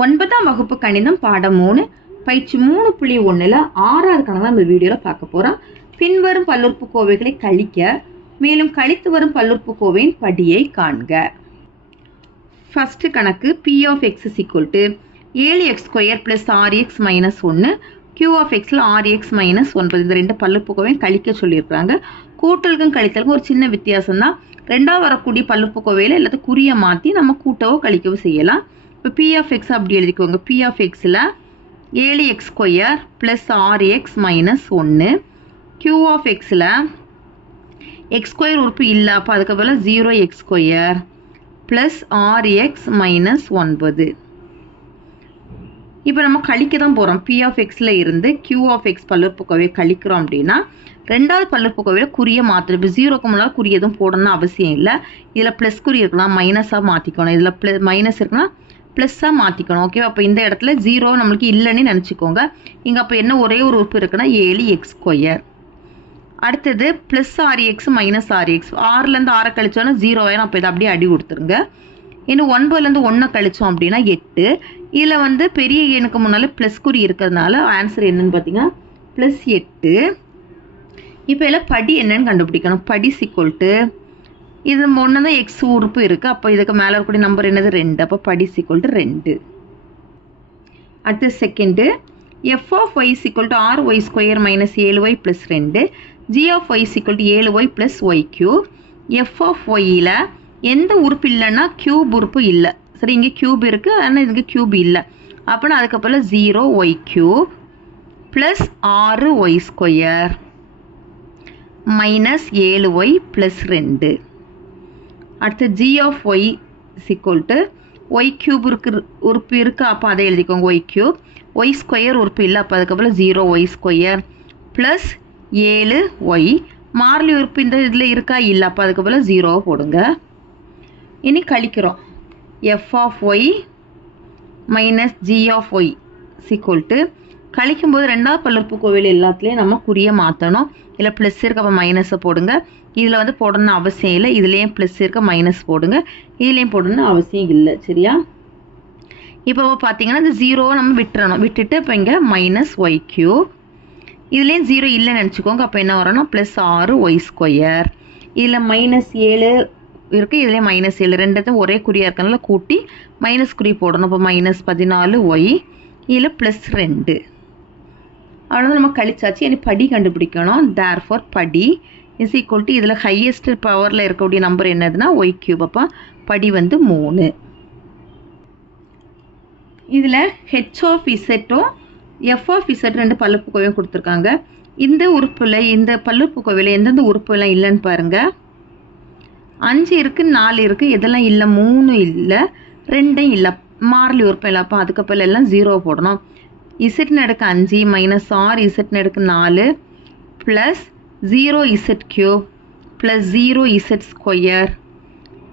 9ஆம் வகுப்பு கணிதம் பாடம் 3 பயிற்சி 3.1ல் 6வது கணக்கு நம்ம வீடியோல பார்க்க போறோம். பின்வரும் பல்லுறுப்புக்கோவைகளை கழிக்க மேலும் கழித்து வரும் பல்லுறுப்புக்கோவையின் படியை காண்க. ஃபர்ஸ்ட் கணக்கு p of x = 7x² + 6x - 1 q of x ல 6x - 9 இந்த ரெண்டு பல்லுறுப்புக்கோவையும் கழிக்க சொல்லியிருக்காங்க. கூட்டலுக்கும் கழித்தலுக்கும் ஒரு சின்ன வித்தியாசம் தான். ரெண்டாவது வரக்கூடிய பல்லுறுப்புக்கோவையில எல்லாத்தையும் குறிய மாற்றி நம்ம கூட்டவோ கழிக்கவோ செய்யலாம். இப்போ p of x அப்படி எழுதிக்கோங்க. p of x ல 7x² + 6x - 1 q of x ல x² உறுப்பு இல்லை, அப்போ அதுக்கு பதிலாக 0x² + 6x - 9. இப்போ நம்ம கழிக்க தான் போகிறோம். p of x ல இருந்து q of x பல்லுறுப்புக்கோவை கழிக்கிறோம் அப்படின்னா ரெண்டாவது பல்லுறுப்புக்கோவையில் குறிய மாற்றணும். இப்போ 0க்கு முன்னால் குறி எதுவும் போடணும்னு அவசியம் இல்லை. இதில் ப்ளஸ் குறி இருக்கலாம், மைனஸாக மாற்றிக்கணும். இதில் மைனஸ் இருக்குன்னா ப்ளஸ்ஸாக மாற்றிக்கணும். ஓகே, அப்போ இந்த இடத்துல 0 நம்மளுக்கு இல்லைன்னு நினச்சிக்கோங்க. இங்கே அப்போ என்ன ஒரே ஒரு உறுப்பு இருக்குன்னா 7x². அடுத்தது ப்ளஸ் 6x - 6x 6லேருந்து 6 கழிச்சோன்னா 0 ஆயிரும். அப்போ இதை அப்படியே அடி கொடுத்துருங்க. இன்னும் 9லேருந்து 1 கழிச்சோம் அப்படின்னா 8. இதில் வந்து பெரிய எண்ணுக்கு முன்னால் ப்ளஸ் குறி இருக்கிறதுனால ஆன்சர் என்னன்னு பார்த்தீங்கன்னா +8. இப்போ இதில் படி என்னன்னு கண்டுபிடிக்கணும். படி = இது ஒன்று தான் எக்ஸ் உறுப்பு இருக்குது, அப்போ இதுக்கு மேலே இருக்கக்கூடிய நம்பர் என்னது 2. அப்போ படி = 2. அடுத்து second f of y = ry² - 7y + 2 g of y = 7y + y³. f of y-ல எந்த உறுப்பு இல்லைன்னா க்யூப் உறுப்பு இல்லை. சரி, இங்கே க்யூப் இருக்குது, ஆனால் இதுக்கு க்யூப் இல்லை. அப்படின்னா அதுக்கப்புறம் 0y³ + 6y² - 7y + 2. அடுத்து g of y = y³ உறுப்பு இருக்குது, அப்போ அதை எழுதிக்கோங்க y³ y² உறுப்பு இல்லை, அப்போ அதுக்கப்புறம் 0y² + 7y. மாறிலி உறுப்பு இந்த இதில் இருக்கா இல்லை, அப்போ அதுக்கப்புறம் 0 போடுங்க. இனி கழிக்கிறோம். f of y - g of y = கழிக்கும்போது ரெண்டாவது பல்லுறுப்புக்கோவையில் எல்லாத்துலேயும் நம்ம குறிய மாற்றணும். இதில் ப்ளஸ் இருக்க, அப்போ மைனஸை போடுங்க. இதில் வந்து போடணும்னு அவசியம் இல்லை. இதுலேயும் ப்ளஸ் இருக்க, மைனஸ் போடுங்க. இதுலேயும் போடணும்னு அவசியம் இல்லை. சரியா? இப்போ பார்த்தீங்கன்னா இந்த 0 நம்ம விட்டுட்டு இப்போ இங்கே -y³. இதுலேயும் 0 இல்லைன்னு நினச்சிக்கோங்க. அப்போ என்ன வரும்னா +6y². இதில் -7 இருக்குது, இதுலேயும் -7 ரெண்டுத்தையும் ஒரே குறியாக இருக்கனால கூட்டி மைனஸ் குறி போடணும். இப்போ -14y இதில் +2. அவ்வளோதான், நம்ம கழிச்சாச்சு. இனி படி கண்டுபிடிக்கணும். therefore படி = இதில் ஹையஸ்ட் பவரில் இருக்கக்கூடிய நம்பர் என்னதுன்னா y³. அப்போ படி வந்து 3. இதில் h of z-ம் f of z ரெண்டு பல்லுறுப்புக்கோவையும் கொடுத்துருக்காங்க. இந்த உறுப்பில் இந்த பல்லுறுப்புக்கோவையில் எந்தெந்த உறுப்புலாம் இல்லைன்னு பாருங்கள். 5 இருக்குது, 4 இருக்குது, இதெல்லாம் இல்லை. 3 இல்லை, 2 இல்லை. மாறிலி உறுப்பு இல்லை, அப்போ அதுக்கப்புறம் எல்லாம் 0 போடணும். z-5 - 6z-4 + 0z³ + 0z²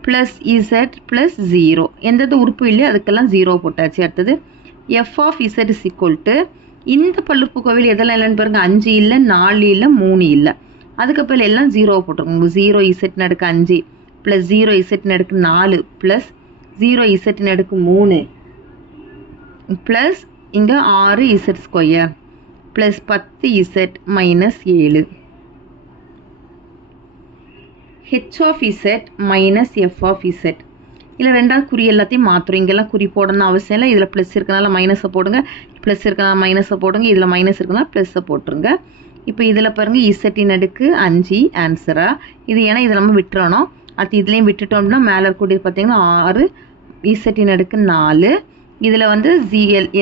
+ z + 0. எந்தெந்த உறுப்பு இல்லையோ அதுக்கெல்லாம் 0 போட்டாச்சு. அடுத்தது f of z = இந்த பல்லுறுப்புக்கோவையில் எதெல்லாம் இல்லைன்னு பாருங்கள். 5 இல்லை, 4 இல்லை, 3 இல்லை. அதுக்கப்புறம் எல்லாம் 0 போட்டிருக்கோங்க. 0z5 + 0z4 + 0z3 + இங்கே 6z² + 10z - 7. h of z - f of z இதில் ரெண்டாவது குறி எல்லாத்தையும் மாற்றுறோம். இங்கெல்லாம் குறி போடணும்னு அவசியம் இல்லை. இதில் ப்ளஸ் இருக்கனால மைனஸை போடுங்க, ப்ளஸ் இருக்கனால மைனஸை போடுங்க, இதில் மைனஸ் இருக்கனால ப்ளஸ்ஸை போட்டுருங்க. இப்போ இதில் பாருங்கள் z5 ஆன்சரா இது, ஏன்னா இதை நம்ம விட்டுறணும். அடுத்து இதுலேயும் விட்டுட்டோம்னா மேலே இருக்கக்கூடிய பார்த்தீங்கன்னா 6 z4. இதில் வந்து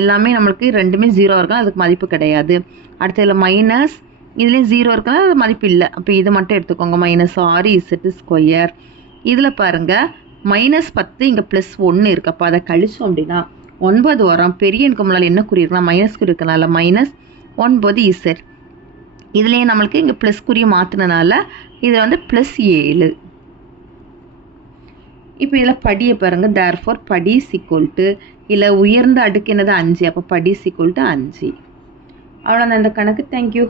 எல்லாமே நம்மளுக்கு ரெண்டுமே 0 இருக்கலாம், அதுக்கு மதிப்பு கிடையாது. அடுத்து இதில் மைனஸ், இதுலேயும் 0 இருக்கலாம், அது மதிப்பு இல்லை. அப்போ இது மட்டும் எடுத்துக்கோங்க. -6z². இதில் பாருங்கள் -10, இங்கே +1 இருக்குது. அப்போ அதை கழிச்சோம் அப்படின்னா 9 வரும். பெரிய எனக்கு முன்னால் என்ன குறி இருக்குன்னா மைனஸ் குறி இருக்கனால -9z. இதுலேயும் நம்மளுக்கு இங்கே ப்ளஸ் குறியை மாற்றினால இதில் வந்து +7. இப்போ இதில் படியை பாருங்கள். therefore படி = இல்லை உயர்ந்த அடுக்கு என்னது 5. அப்போ படி = 5. அவ்வளோதான் இந்த கணக்கு. தேங்க்யூ.